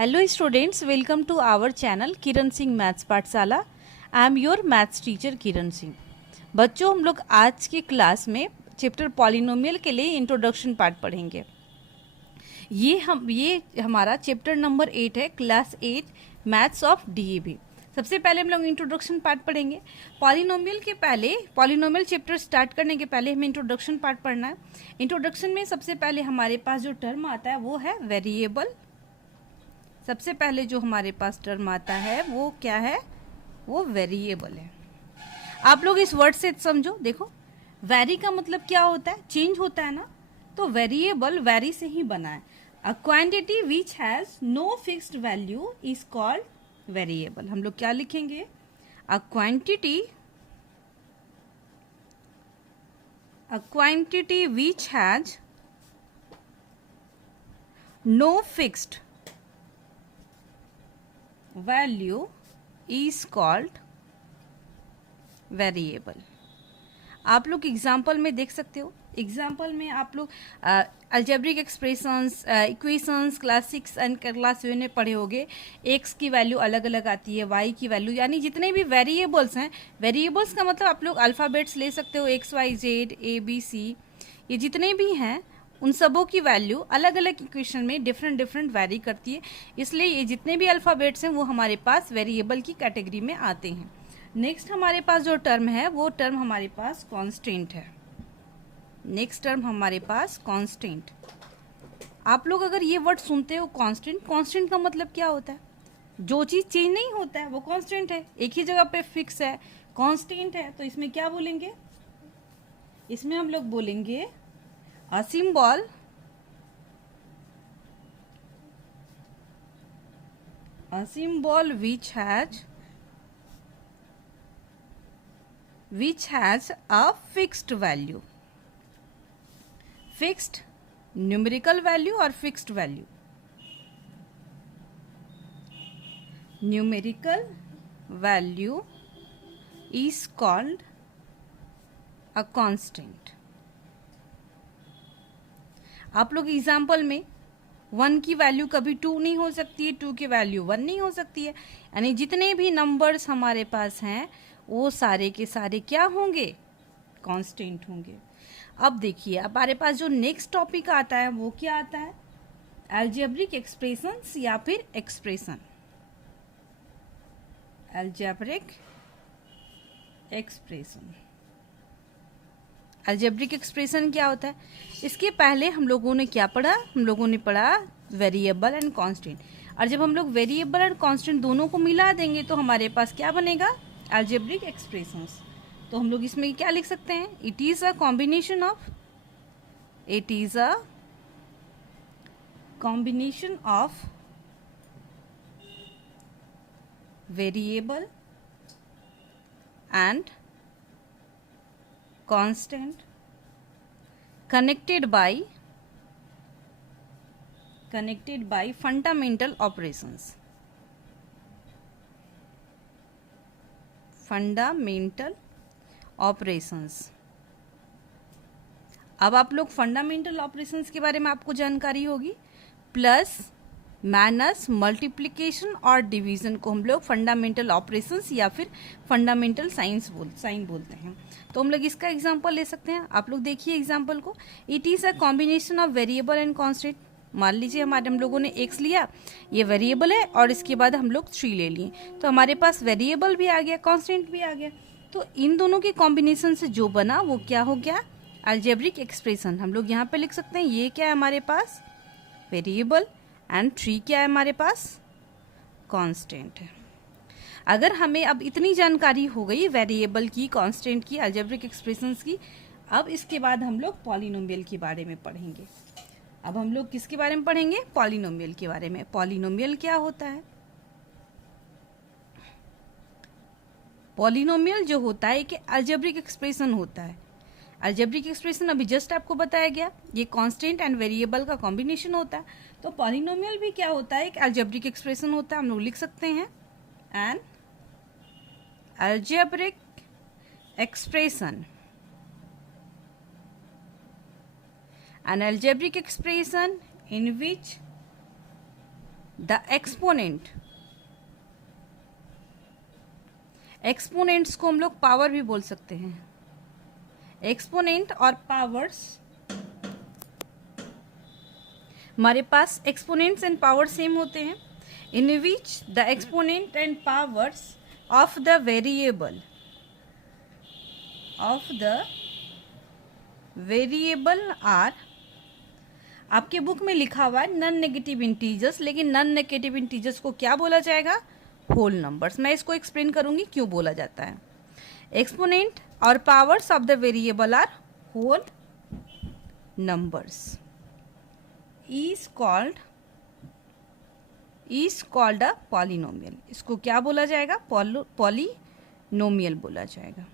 Hello students, welcome to our channel Kiran Singh maths पाठशाला। I am your maths teacher Kiran Singh. बच्चों, हम लोग आज की क्लास में चैप्टर पॉलिनोमियल के लिए इंट्रोडक्शन पार्ट पढ़ेंगे। ये हमारा चैप्टर नंबर 8 है, क्लास 8 मैथ्स ऑफ डीएवी। सबसे पहले हम लोग इंट्रोडक्शन पार्ट पढ़ेंगे। पॉलिनोमियल चैप्टर स्टार्ट करने के पहले हमें इंट्रोडक्शन पार्ट पढ़ना है। इंट्रोडक्शन में सबसे पहले हमारे पास जो टर्म आता है वो है वेरिएबल। सबसे पहले जो हमारे पास टर्म आता है वो क्या है? वो वेरिएबल है। आप लोग इस वर्ड से समझो। देखो, वेरी का मतलब क्या होता है? चेंज होता है ना। तो वेरिएबल वेरी से ही बना है। A quantity which has no fixed value is called variable. हम लोग क्या लिखेंगे? A quantity which has no fixed value is called variable. आप लोग एग्जाम्पल में देख सकते हो। एग्जाम्पल में आप लोग algebraic expressions, equations class 6 and class 7 में पढ़े होंगे। एक्स की वैल्यू अलग अलग आती है, वाई की वैल्यू, यानी जितने भी वेरिएबल्स हैं। वेरिएबल्स का मतलब आप लोग अल्फ़ाबेट्स ले सकते हो, x y z a b c, ये जितने भी हैं उन सबों की वैल्यू अलग अलग इक्वेशन में डिफरेंट वैरी करती है। इसलिए ये जितने भी अल्फ़ाबेट्स हैं वो हमारे पास वेरिएबल की कैटेगरी में आते हैं। नेक्स्ट हमारे पास जो टर्म है वो टर्म हमारे पास कांस्टेंट है। नेक्स्ट टर्म हमारे पास कांस्टेंट। आप लोग अगर ये वर्ड सुनते हो कांस्टेंट, कांस्टेंट का मतलब क्या होता है? जो चीज़ चेंज नहीं होता है वो कांस्टेंट है, एक ही जगह पे फिक्स है, कांस्टेंट है। तो इसमें क्या बोलेंगे? इसमें हम लोग बोलेंगे a symbol which has a fixed value, fixed numerical value or fixed value, numerical value is called a constant। आप लोग एग्जाम्पल में 1 की वैल्यू कभी 2 नहीं हो सकती है, 2 की वैल्यू 1 नहीं हो सकती है, यानी जितने भी नंबर्स हमारे पास हैं वो सारे के सारे क्या होंगे? कांस्टेंट होंगे। अब देखिए, अब हमारे पास जो नेक्स्ट टॉपिक आता है वो क्या आता है? अलजेब्रिक एक्सप्रेशंस या फिर expression. Algebraic expression. Algebraic expression क्या होता है? इसके पहले हम लोगों ने क्या पढ़ा? हम लोगों ने पढ़ा वेरिएबल एंड कांस्टेंट। और जब हम लोग वेरिएबल एंड कांस्टेंट दोनों को मिला देंगे तो हमारे पास क्या बनेगा? Algebraic expressions. तो हम लोग इसमें क्या लिख सकते हैं? It is a combination of variable and constant connected by fundamental operations। अब आप लोग फंडामेंटल ऑपरेशंस के बारे में आपको जानकारी होगी। प्लस माइनस मल्टीप्लिकेशन और डिवीजन को हम लोग फंडामेंटल ऑपरेशंस या फिर फंडामेंटल साइन बोलते हैं। तो हम लोग इसका एग्जांपल ले सकते हैं। आप लोग देखिए एग्जांपल को। It is a combination of variable and constant. मान लीजिए हम लोगों ने x लिया, ये वेरिएबल है, और इसके बाद हम लोग 3 ले लिए, तो हमारे पास वेरिएबल भी आ गया, कांस्टेंट भी आ गया। तो इन दोनों के कॉम्बिनेशन से जो बना वो क्या हो गया? Algebraic expression. हम लोग यहाँ पे लिख सकते हैं ये क्या है हमारे पास? वेरिएबल, एंड 3 क्या है हमारे पास? कांस्टेंट है। अगर हमें अब इतनी जानकारी हो गई वेरिएबल की, कांस्टेंट की, अलजेब्रिक एक्सप्रेशंस की, अब इसके बाद हम लोग पॉलिनोमियल के बारे में पढ़ेंगे। अब हम लोग किसके बारे में पढ़ेंगे? पॉलिनोमियल के बारे में। पॉलिनोमियल क्या होता है? पॉलिनोमियल जो होता है कि अलजेब्रिक एक्सप्रेशन होता है। अलजेब्रिक एक्सप्रेशन अभी जस्ट आपको बताया गया, ये कांस्टेंट एंड वेरिएबल का कॉम्बिनेशन होता है। तो पॉलिनोमियल भी क्या होता है? एक अलजेब्रिक एक्सप्रेशन होता है। हम लोग लिख सकते हैं N algebraic expression. An algebraic expression in which the exponent, exponents को हम लोग पावर भी बोल सकते हैं, एक्सपोनेंट और पावर्स, हमारे पास एक्सपोनेंट्स एंड पावर सेम होते हैं, in which the exponent and powers of the variable are, आपके बुक में लिखा हुआ है नॉन नेगेटिव इंटीजर्स, लेकिन नॉन नेगेटिव इंटीजर्स को क्या बोला जाएगा? Whole numbers. मैं इसको एक्सप्लेन करूंगी क्यों बोला जाता है। एक्सपोनेंट और powers of the variable are whole numbers is called a polynomial। इसको क्या बोला जाएगा? पॉलीनोमियल बोला जाएगा।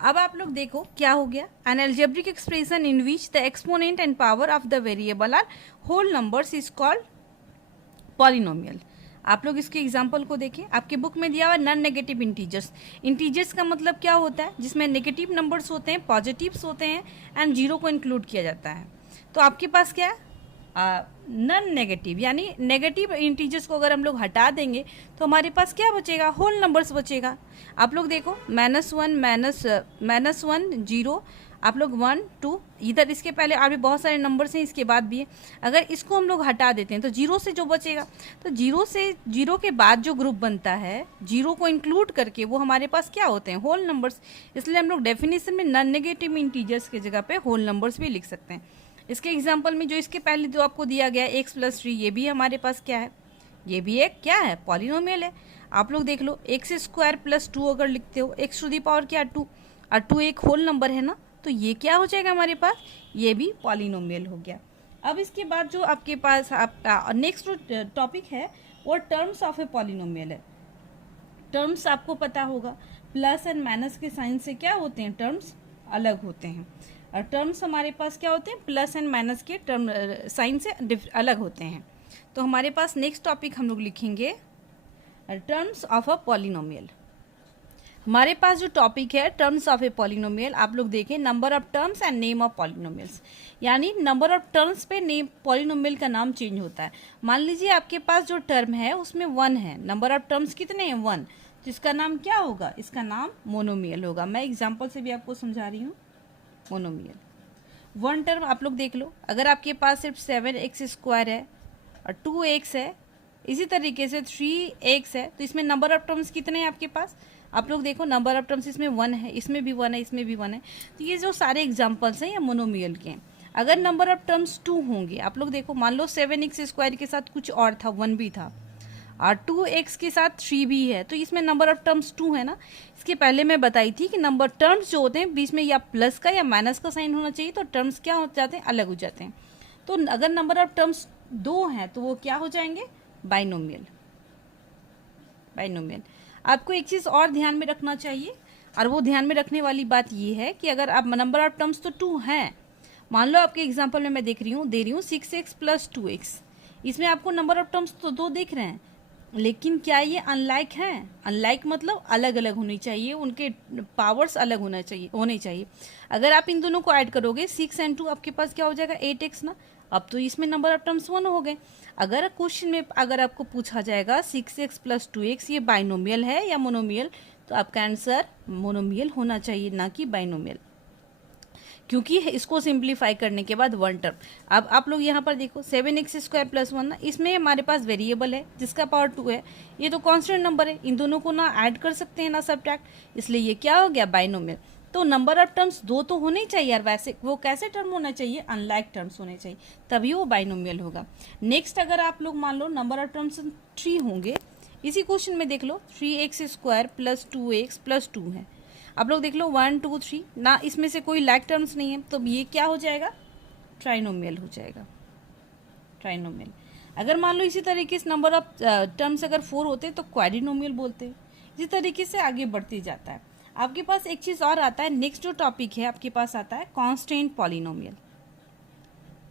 अब आप लोग देखो क्या हो गया, an algebraic expression in which the exponent and power of the variable are whole numbers is called polynomial. आप लोग इसके एग्जाम्पल को देखें, आपके बुक में दिया हुआ नॉन नेगेटिव इंटीजर्स। इंटीजर्स का मतलब क्या होता है? जिसमें नेगेटिव नंबर्स होते हैं, पॉजिटिव्स होते हैं एंड जीरो को इंक्लूड किया जाता है। तो आपके पास क्या है? नॉन नेगेटिव, यानी नेगेटिव इंटीजर्स को अगर हम लोग हटा देंगे तो हमारे पास क्या बचेगा? होल नंबर्स बचेगा। आप लोग देखो -1 0, आप लोग 1 2, इधर इसके पहले आगे बहुत सारे नंबर्स हैं, इसके बाद भी है। अगर इसको हम लोग हटा देते हैं तो जीरो से जो बचेगा, तो जीरो के बाद जो ग्रुप बनता है जीरो को इंक्लूड करके, वो हमारे पास क्या होते हैं? Whole numbers. इसलिए हम लोग डेफिनेशन में नॉन नेगेटिव इंटीजर्स की जगह पे होल नंबर्स भी लिख सकते हैं। इसके एग्जाम्पल में जो इसके पहले जो आपको दिया गया x + 3, ये भी हमारे पास क्या है? ये भी एक क्या है? पॉलीनोमियल है। आप लोग देख लो, x² + 2 अगर लिखते हो, x टू दी पावर क्या? 2, और 2 एक होल नंबर है ना, तो ये क्या हो जाएगा हमारे पास? ये भी पॉलीनोमियल हो गया। अब इसके बाद जो आपके पास नेक्स्ट टॉपिक है वो टर्म्स ऑफ ए पॉलीनोमियल है। टर्म्स आपको पता होगा, प्लस एंड माइनस के साइन से क्या होते हैं? टर्म्स अलग होते हैं। और टर्म्स हमारे पास क्या होते हैं? प्लस एंड माइनस के टर्म साइन से अलग होते हैं। तो हमारे पास नेक्स्ट टॉपिक हम लोग लिखेंगे टर्म्स ऑफ अ पॉलीनोमियल। हमारे पास जो टॉपिक है टर्म्स ऑफ ए पॉलीनोमियल, आप लोग देखें, number of terms and name of polynomials, यानी नंबर ऑफ टर्म्स पे नेम पॉलीनोमियल का नाम चेंज होता है। मान लीजिए आपके पास जो टर्म है उसमें 1 है, नंबर ऑफ टर्म्स कितने हैं? 1, तो इसका नाम क्या होगा? इसका नाम मोनोमियल होगा। मैं एग्जाम्पल से भी आपको समझा रही हूँ, मोनोमियल। 1 टर्म आप लोग देख लो, अगर आपके पास सिर्फ 7x² है और 2x है, इसी तरीके से 3x है, तो इसमें नंबर ऑफ टर्म्स कितने हैं आपके पास? आप लोग देखो, नंबर ऑफ टर्म्स इसमें 1 है, इसमें भी 1 है, इसमें भी 1 है। तो ये जो सारे एग्जाम्पल्स हैं ये मोनोमियल के हैं। अगर नंबर ऑफ टर्म्स 2 होंगे, आप लोग देखो, मान लो 7x² के साथ कुछ और था, 1 भी था, और 2x के साथ 3 भी है, तो इसमें नंबर ऑफ टर्म्स 2 है ना। इसके पहले मैं बताई थी कि नंबर टर्म्स जो होते हैं बीच में या प्लस का या माइनस का साइन होना चाहिए, तो टर्म्स क्या हो जाते हैं? अलग हो जाते हैं। तो अगर नंबर ऑफ टर्म्स 2 हैं तो वो क्या हो जाएंगे? बाइनोमियल। बाइनोमियल। आपको एक चीज़ और ध्यान में रखना चाहिए, और वो ध्यान में रखने वाली बात ये है कि अगर आप नंबर ऑफ टर्म्स तो 2 हैं, मान लो आपके एग्जाम्पल में मैं दे रही हूँ 6x + 2x, इसमें आपको नंबर ऑफ टर्म्स तो 2 दिख रहे हैं, लेकिन क्या ये अनलाइक हैं? अनलाइक मतलब अलग अलग होनी चाहिए, उनके पावर्स अलग होने चाहिए। अगर आप इन दोनों को ऐड करोगे 6 और 2, आपके पास क्या हो जाएगा? 8x ना। अब तो इसमें नंबर ऑफ टर्म्स 1 हो गए। अगर क्वेश्चन में अगर आपको पूछा जाएगा 6x + 2x ये बाइनोमियल है या मोनोमियल, तो आपका आंसर मोनोमियल होना चाहिए, ना कि बाइनोमियल, क्योंकि इसको सिंप्लीफाई करने के बाद 1 टर्म। अब आप लोग यहाँ पर देखो, 7x² + 1 ना, इसमें हमारे पास वेरिएबल है जिसका पावर 2 है, ये तो कांस्टेंट नंबर है, इन दोनों को ना ऐड कर सकते हैं ना सब्ट्रैक्ट, इसलिए ये क्या हो गया? बाइनोमियल। तो नंबर ऑफ टर्म्स 2 तो होने चाहिए, और वैसे वो कैसे टर्म होना चाहिए? अनलाइक टर्म्स होने चाहिए, तभी वो बाइनोमियल होगा। नेक्स्ट, अगर आप लोग मान लो नंबर ऑफ टर्म्स 3 होंगे, इसी क्वेश्चन में देख लो 3x² + 2x + 2 है, आप लोग देख लो 1 2 3 ना, इसमें से कोई लाइक टर्म्स नहीं है, तो ये क्या हो जाएगा? ट्राइनोमियल हो जाएगा, ट्राइनोमियल। अगर मान लो इसी तरीके से नंबर ऑफ टर्म्स अगर 4 होते तो क्वाड्रिनोमियल बोलते हैं। इसी तरीके से आगे बढ़ते जाता है। आपके पास एक चीज़ और आता है, नेक्स्ट जो टॉपिक है आपके पास आता है constant polynomial.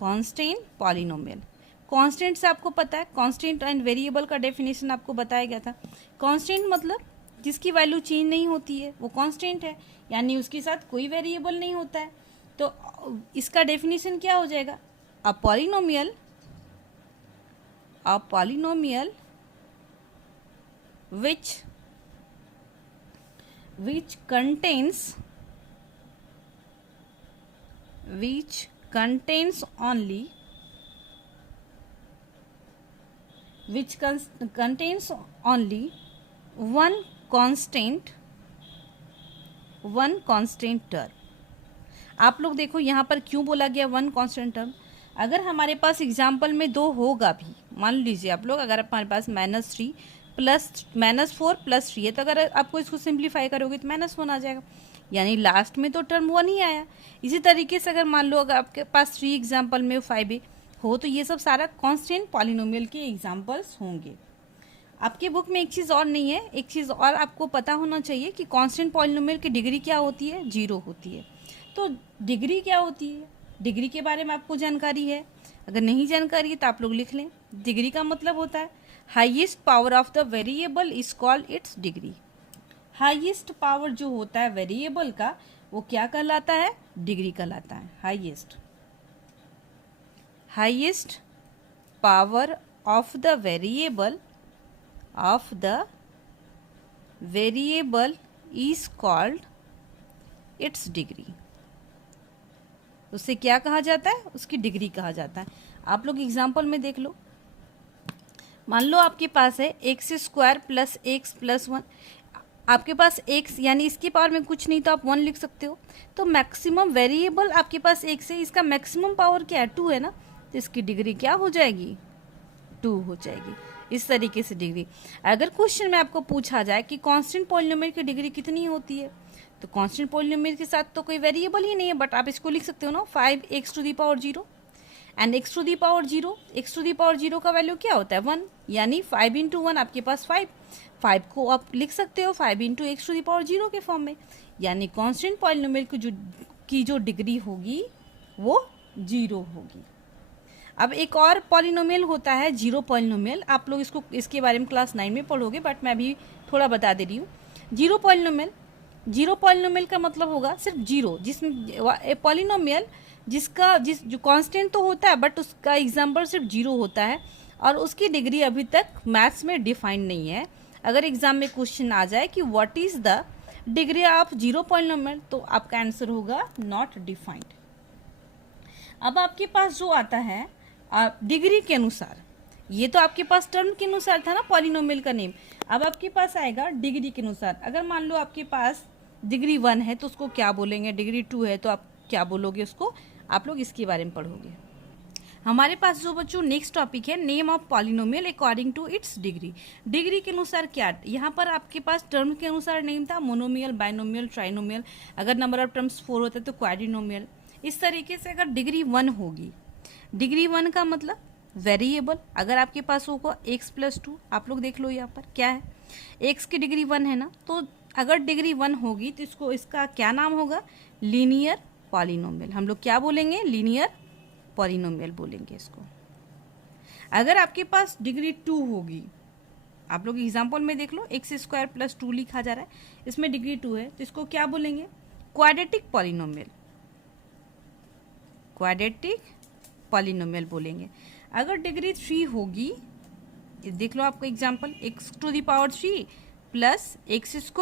Constant polynomial, constant से आपको पता है, कांस्टेंट एंड वेरिएबल का डेफिनेशन आपको बताया गया था। कांस्टेंट मतलब जिसकी वैल्यू चेंज नहीं होती है वो कांस्टेंट है, यानी उसके साथ कोई वेरिएबल नहीं होता है। तो इसका डेफिनेशन क्या हो जाएगा? अ a polynomial which contains only one constant term। आप लोग देखो यहाँ पर क्यों बोला गया वन कांस्टेंट टर्म। अगर हमारे पास एग्जाम्पल में दो होगा भी, मान लीजिए आप लोग, अगर हमारे पास -3 प्लस -4 प्लस 3 है, तो अगर आपको इसको सिंप्लीफाई करोगे तो -1 आ जाएगा, यानी लास्ट में तो टर्म 1 ही आया। इसी तरीके से अगर मान लो अगर आपके पास 3 एग्जाम्पल में 5 हो, तो ये सब सारा कांस्टेंट पॉलिनोमियल के एग्जाम्पल्स होंगे। आपके बुक में एक चीज़ और नहीं है, एक चीज़ और आपको पता होना चाहिए कि कांस्टेंट पॉलिनोमियल की डिग्री क्या होती है, 0 होती है। तो डिग्री क्या होती है, डिग्री के बारे में आपको जानकारी है? अगर नहीं जानकारी है तो आप लोग लिख लें। डिग्री का मतलब होता है highest power of the variable is called its degree. Highest power जो होता है वेरिएबल का, वो क्या कहलाता है, डिग्री कहलाता है। Highest power of the variable is called its degree. उससे क्या कहा जाता है, उसकी डिग्री कहा जाता है। आप लोग एग्जाम्पल में देख लो, मान लो आपके पास है x² प्लस x प्लस 1। आपके पास x यानी इसकी पावर में कुछ नहीं तो आप 1 लिख सकते हो। तो मैक्सिमम वेरिएबल आपके पास x है, इसका मैक्सिमम पावर क्या है, 2 है ना, तो इसकी डिग्री क्या हो जाएगी, 2 हो जाएगी। इस तरीके से डिग्री। अगर क्वेश्चन में आपको पूछा जाए कि कांस्टेंट पॉलिनोमियल की डिग्री कितनी होती है, तो कांस्टेंट पॉलिनोमियल के साथ तो कोई वेरिएबल ही नहीं है, बट आप इसको लिख सकते हो ना 5x⁴ एंड x⁴ का वैल्यू क्या होता है, 1, यानी 5 × 1 आपके पास 5 को आप लिख सकते हो 5 × x⁴ के फॉर्म में, यानी कांस्टेंट पॉलिनोमियल की जो डिग्री होगी वो 0 होगी। अब एक और पॉलिनोमियल होता है जीरो पॉलिनोमियल। आप लोग इसके बारे में क्लास 9 में पढ़ोगे, बट मैं अभी थोड़ा बता दे रही हूँ। जीरो पॉलिनोमियल का मतलब होगा सिर्फ जीरो, जिसमें पॉलिनोमियल जो कांस्टेंट तो होता है बट उसका एग्जाम्पल सिर्फ जीरो होता है और उसकी डिग्री अभी तक मैथ्स में डिफाइंड नहीं है। अगर एग्जाम में क्वेश्चन आ जाए कि what is the degree of zero polynomial, तो आपका आंसर होगा नॉट डिफाइंड। अब आपके पास जो आता है डिग्री के अनुसार, ये तो आपके पास टर्म के अनुसार था ना पॉलिनोमियल का नेम। अब आपके पास आएगा डिग्री के अनुसार। अगर मान लो आपके पास डिग्री 1 है तो उसको क्या बोलेंगे, डिग्री 2 है तो आप क्या बोलोगे उसको, आप लोग इसके बारे में पढ़ोगे। हमारे पास जो बच्चों नेक्स्ट टॉपिक है name of polynomial according to its degree. Degree के अनुसार क्या, यहाँ पर आपके पास टर्म के अनुसार नेम था मोनोमियल, बाइनोमियल, ट्राइनोमियल। अगर नंबर ऑफ टर्म्स 4 होता है तो क्वाड्रिनोमियल। इस तरीके से अगर डिग्री 1 होगी, डिग्री 1 का मतलब वेरिएबल। अगर आपके पास होगा x+2, आप लोग देख लो यहाँ पर क्या है, x की डिग्री 1 है ना, तो अगर डिग्री 1 होगी तो इसका क्या नाम होगा, लीनियर पॉलिनोमियल। हम लोग क्या बोलेंगे, लीनियर पॉलिनोमियल बोलेंगे इसको। अगर आपके पास डिग्री 2 होगी, आप लोग एग्जाम्पल में देख लो, x² + 2 लिखा जा रहा है, इसमें डिग्री 2 है तो इसको क्या बोलेंगे, क्वाड्रेटिक पॉलिनोमियल बोलेंगे। अगर डिग्री 3 होगी, देख लो आपका एग्जाम्पल, x⁴ प्लस x² +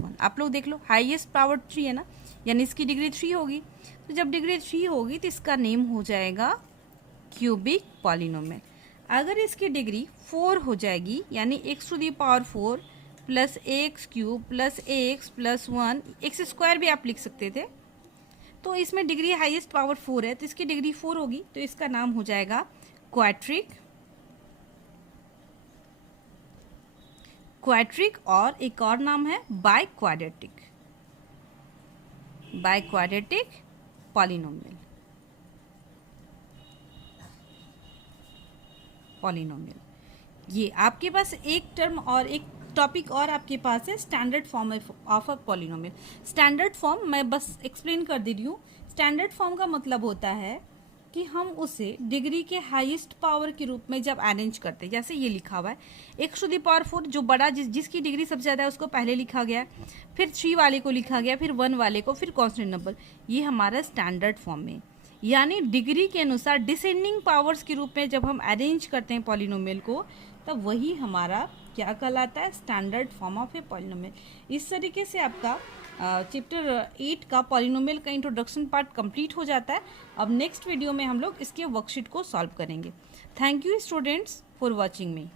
1। आप लोग देख लो हाईएस्ट पावर 3 है ना, यानी इसकी डिग्री 3 होगी। तो जब डिग्री 3 होगी तो इसका नेम हो जाएगा क्यूबिक पॉलिनोमियल। अगर इसकी डिग्री 4 हो जाएगी, यानी x⁴ plus ax³ plus ax + 1, x² भी आप लिख सकते थे, तो इसमें डिग्री हाईएस्ट पावर 4 है तो इसकी डिग्री 4 होगी, तो इसका नाम हो जाएगा क्वाड्रेटिक, और एक और नाम है बाइक्वाड्रेटिक पॉलिनोमियल। ये आपके पास एक टर्म और एक टॉपिक और आपके पास है standard form of a polynomial. Standard form मैं बस एक्सप्लेन कर दे रही हूँ। स्टैंडर्ड फॉर्म का मतलब होता है कि हम उसे डिग्री के हाईएस्ट पावर के रूप में जब अरेंज करते हैं, जैसे ये लिखा हुआ है x⁴ जो बड़ा जिसकी डिग्री सबसे ज़्यादा है उसको पहले लिखा गया, फिर 3 वाले को लिखा गया, फिर 1 वाले को, फिर कांस्टेंट नंबर। ये हमारा स्टैंडर्ड फॉर्म में। यानी डिग्री के अनुसार डिसेंडिंग पावर्स के रूप में जब हम अरेंज करते हैं पॉलिनोमियल को, तब वही हमारा क्या कहलाता है, standard form of a polynomial. इस तरीके से आपका चैप्टर 8 का पॉलिनोमियल का इंट्रोडक्शन पार्ट कंप्लीट हो जाता है। अब नेक्स्ट वीडियो में हम लोग इसके वर्कशीट को सॉल्व करेंगे। Thank you students for watching me.